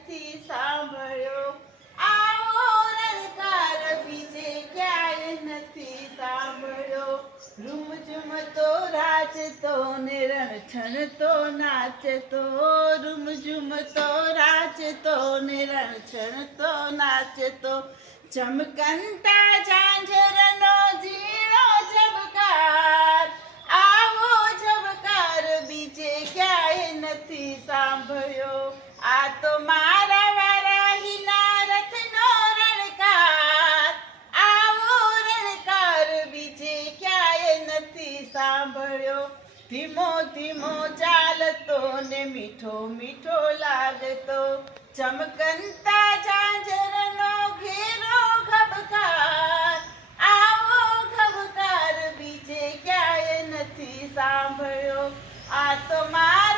નથી સાંભળ્યો. આવો રણકાર બીજે ક્યાંય નથી સાંભળ્યો. રૂમ ઝુમતો રાચતો ને રણછણતો નાચતો. રૂમ ઝુમતો રાચતો ને રણછણતો નાચતો. ચમકંતા ઝાંઝરનો ઝીણો ઝબકાર. આવો ઝબકાર બીજે ક્યાંય નથી સાંભળ્યો. આ તો મારા વારાહીના રથનો રણકાર આવો રણકાર બીજે ક્યાંય નથી સાંભળ્યો ધીમો ધીમો ચાલતો ને મીઠો મીઠો લાગતો ચમકંતા ઝાંઝરનો ઘેરો ખબકાર આવો ખબકાર બીજે ક્યાંય નથી સાંભળ્યો આ તો મારા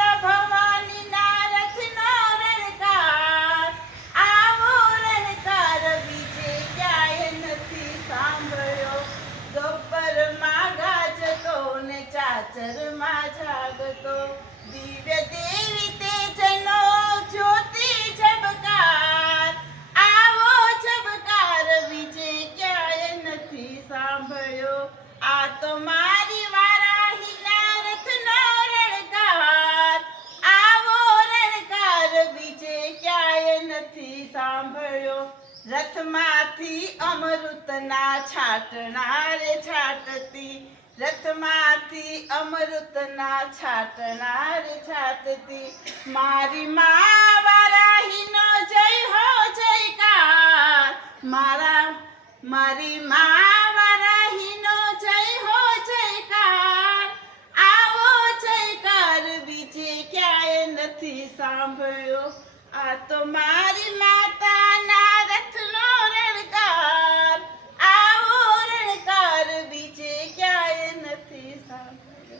ચાચરમાં જાગતો દિવ્ય દેવી તેજનો જ્યોતિ ક્યાંય સાંભળ્યો. આ તો મારી વારાહીના રથનો રણકાર. આવો રણકાર બીજે ક્યાંય નથી સાંભળ્યો. રથમાંથી અમૃતના છાટણા રે છાટતી રથમાંથી અમૃતના છાટણા રે છાટતી. મારી મા વારાહીનો જય હો જયકાર. મારા, મારી મા વારાહીનો જય હો જયકાર. આવો જયકાર બીજે ક્યાંય નથી સાંભળ્યો. આ તો મારી માતાના